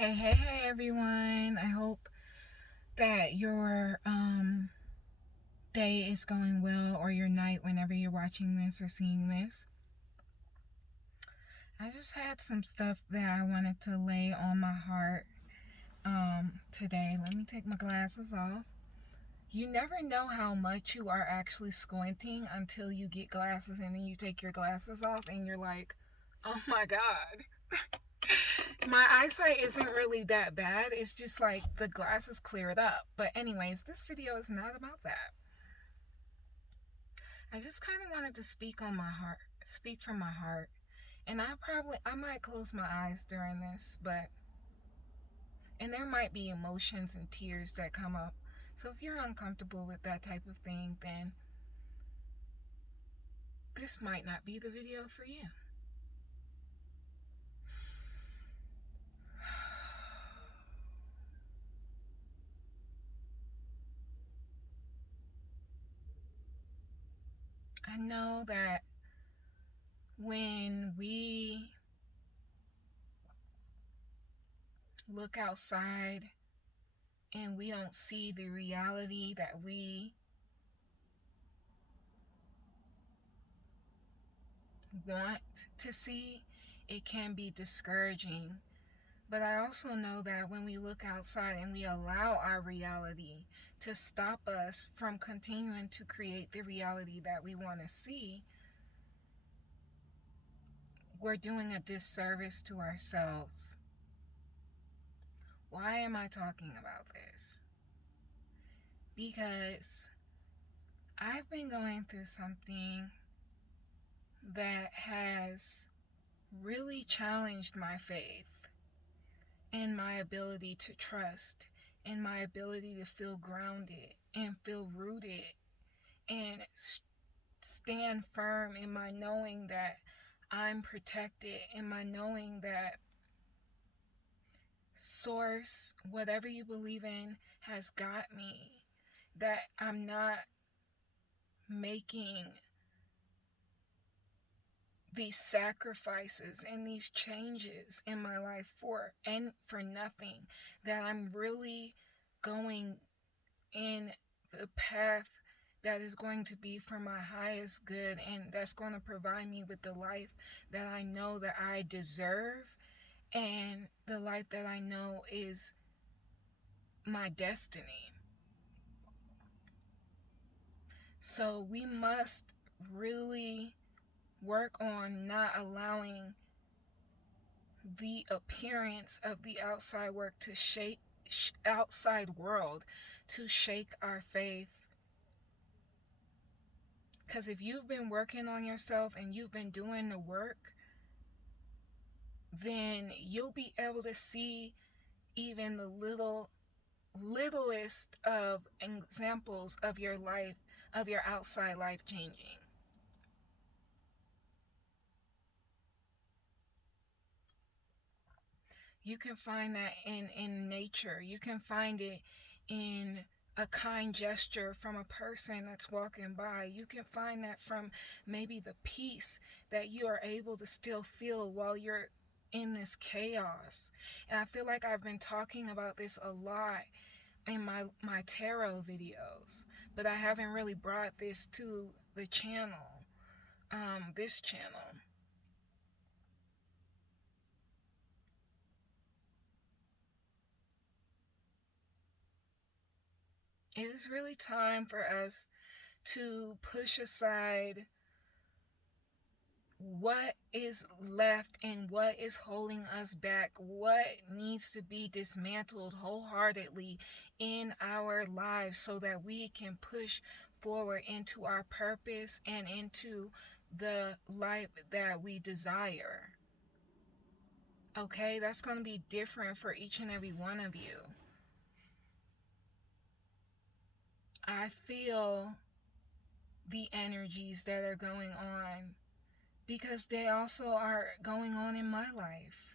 Hey everyone. I hope that your day is going well, or your night whenever you're watching this or seeing this. I just had some stuff that I wanted to lay on my heart today. Let me take my glasses off. You never know how much you are actually squinting until you get glasses, and then you take your glasses off and you're like, "Oh my god." My eyesight isn't really that bad. It's just like the glasses cleared up. But anyways, this video is not about that. I just kind of wanted to speak from my heart. And I might close my eyes during this, and there might be emotions and tears that come up. So if you're uncomfortable with that type of thing, then this might not be the video for you. I know that when we look outside and we don't see the reality that we want to see, it can be discouraging. But I also know that when we look outside and we allow our reality to stop us from continuing to create the reality that we want to see, we're doing a disservice to ourselves. Why am I talking about this? Because I've been going through something that has really challenged my faith and my ability to trust and my ability to feel grounded and feel rooted and stand firm in my knowing that I'm protected, in my knowing that source, whatever you believe in, has got me, that I'm not making these sacrifices and these changes in my life for nothing, that I'm really going in the path that is going to be for my highest good, and that's going to provide me with the life that I know that I deserve, and the life that I know is my destiny. So we must really work on not allowing the appearance of the outside world to shake our faith. Because if you've been working on yourself and you've been doing the work, then you'll be able to see even the littlest of examples of your life, of your outside life changing. You can find that in nature. You can find it in a kind gesture from a person that's walking by. You can find that from maybe the peace that you are able to still feel while you're in this chaos. And I feel like I've been talking about this a lot in my tarot videos, but I haven't really brought this to the channel, this channel. It is really time for us to push aside what is left and what is holding us back, what needs to be dismantled wholeheartedly in our lives, so that we can push forward into our purpose and into the life that we desire. Okay, that's going to be different for each and every one of you. I feel the energies that are going on because they also are going on in my life.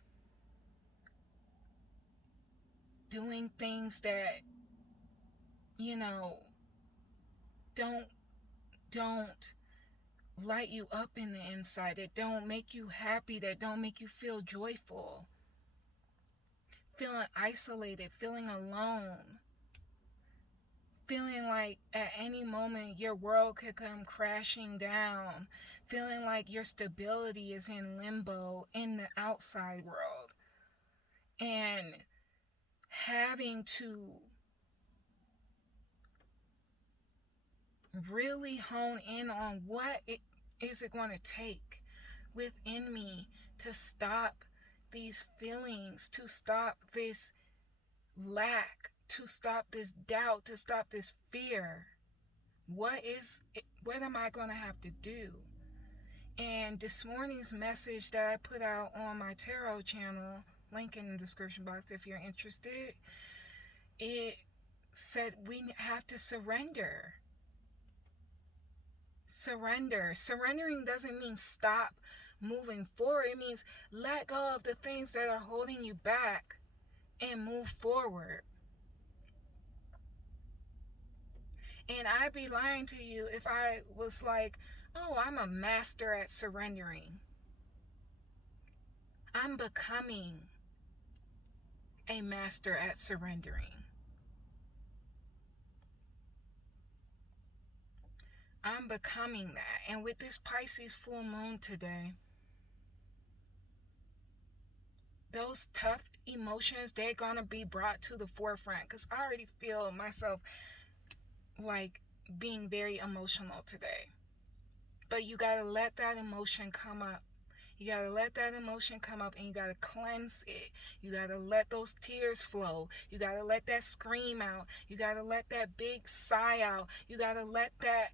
Doing things that, don't light you up in the inside, that don't make you happy, that don't make you feel joyful. feeling isolated, feeling alone, feeling like at any moment your world could come crashing down, feeling like your stability is in limbo in the outside world, and having to really hone in on what it is it going to take within me to stop these feelings, to stop this lack, to stop this doubt, to stop this fear. What am I going to have to do? And this morning's message that I put out on my tarot channel, link in the description box if you're interested, it said we have to surrender. Surrendering doesn't mean stop moving forward. It means let go of the things that are holding you back and move forward. And I'd be lying to you if I was like, oh, I'm a master at surrendering. I'm becoming a master at surrendering. I'm becoming that. And with this Pisces full moon today, those tough emotions, they're going to be brought to the forefront, because I already feel myself like being very emotional today. But you got to let that emotion come up. You got to let that emotion come up, and you got to cleanse it. You got to let those tears flow. You got to let that scream out. You got to let that big sigh out. You got to let that,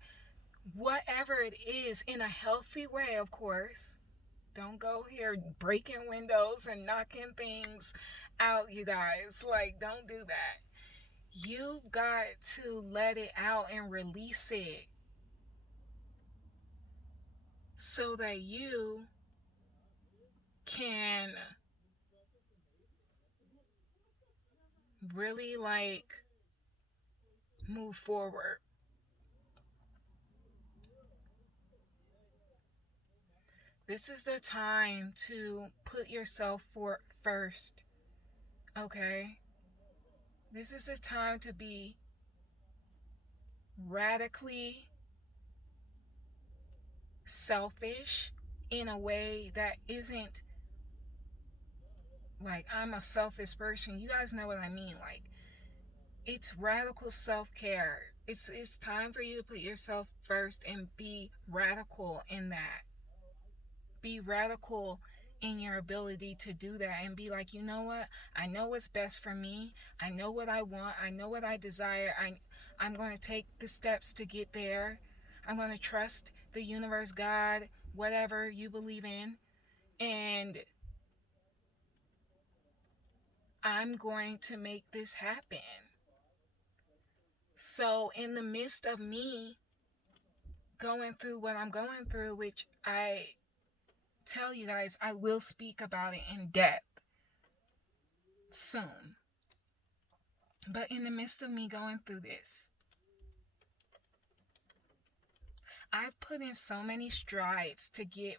whatever it is, in a healthy way, of course. Don't go here breaking windows and knocking things out, you guys. Like, don't do that. You've got to let it out and release it so that you can really move forward. This is the time to put yourself first, okay? This is the time to be radically selfish in a way that isn't like I'm a selfish person. You guys know what I mean. Like, it's radical self-care. It's time for you to put yourself first and be radical in that. Be radical in your ability to do that and be like, you know what? I know what's best for me. I know what I want. I know what I desire. I'm going to take the steps to get there. I'm going to trust the universe, God, whatever you believe in. And I'm going to make this happen. So in the midst of me going through what I'm going through, which I tell you guys, I will speak about it in depth soon. But in the midst of me going through this, I've put in so many strides to get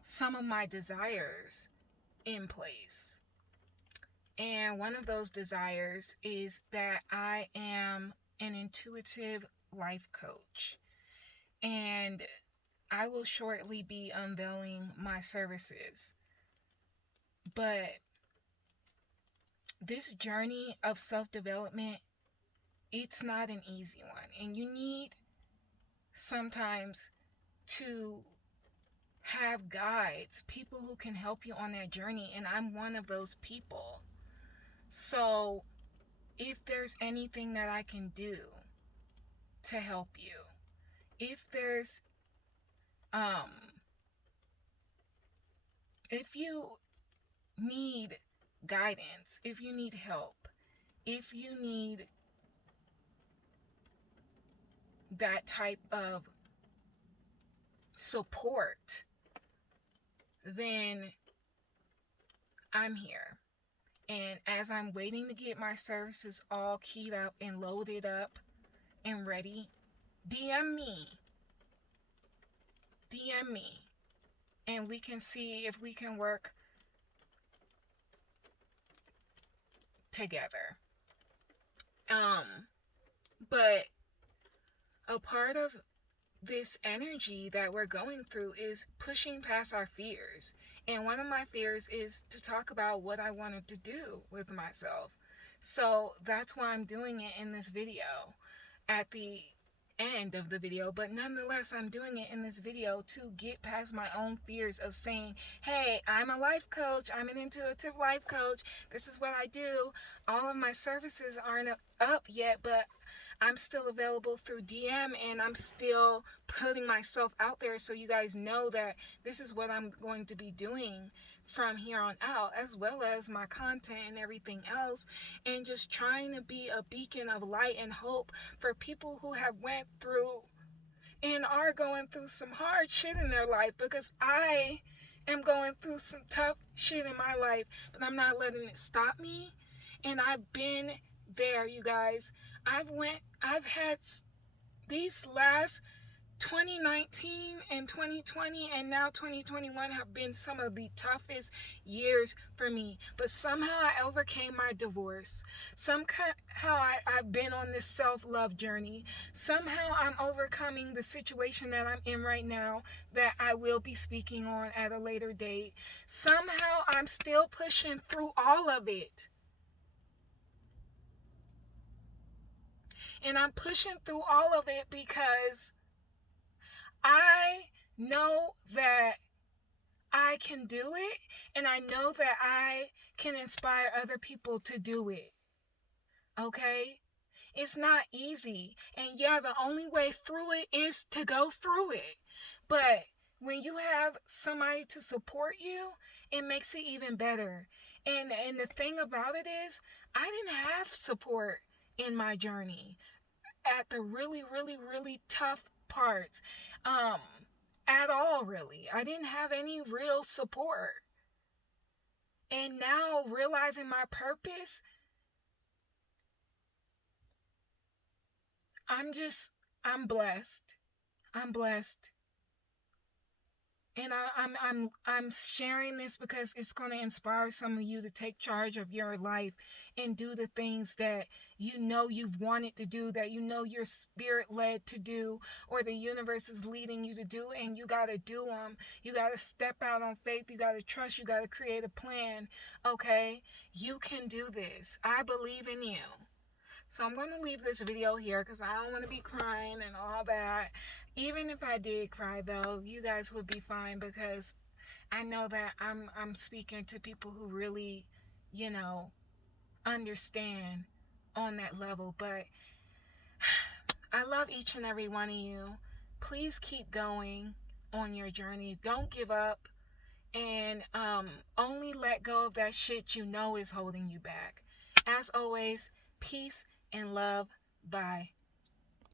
some of my desires in place. And one of those desires is that I am an intuitive life coach. And I will shortly be unveiling my services. But this journey of self-development, it's not an easy one. And you need sometimes to have guides, people who can help you on that journey. And I'm one of those people. So if there's anything that I can do to help you, if there's, if you need guidance, if you need help, if you need that type of support, then I'm here. And as I'm waiting to get my services all keyed up and loaded up and ready, DM me. DM me. And we can see if we can work together. But a part of this energy that we're going through is pushing past our fears. And one of my fears is to talk about what I wanted to do with myself. So that's why I'm doing it in this video at the end of the video, but nonetheless I'm doing it in this video to get past my own fears of saying, hey, I'm a life coach, I'm an intuitive life coach, this is what I do. All of my services aren't up yet, but I'm still available through DM, and I'm still putting myself out there so you guys know that this is what I'm going to be doing from here on out, as well as my content and everything else, and just trying to be a beacon of light and hope for people who have went through and are going through some hard shit in their life, because I am going through some tough shit in my life, but I'm not letting it stop me. And I've been there, you guys. I've had these last 2019 and 2020 and now 2021 have been some of the toughest years for me. But somehow I overcame my divorce. Somehow I've been on this self-love journey. Somehow I'm overcoming the situation that I'm in right now that I will be speaking on at a later date. Somehow I'm still pushing through all of it. And I'm pushing through all of it because I know that I can do it, and I know that I can inspire other people to do it. Okay? It's not easy. And yeah, the only way through it is to go through it. But when you have somebody to support you, it makes it even better. And the thing about it is, I didn't have support in my journey at the really, really, really tough parts at all, really. I didn't have any real support. And now, realizing my purpose, I'm blessed. I'm blessed. And I'm sharing this because it's going to inspire some of you to take charge of your life and do the things that you know you've wanted to do, that you know you're spirit led to do, or the universe is leading you to do, and you got to do them. You got to step out on faith. You got to trust. You got to create a plan. Okay? You can do this. I believe in you. So I'm going to leave this video here because I don't want to be crying and all that. Even if I did cry, though, you guys would be fine, because I know that I'm speaking to people who really, understand on that level. But I love each and every one of you. Please keep going on your journey. Don't give up. And only let go of that shit you know is holding you back. As always, peace and love. Bye.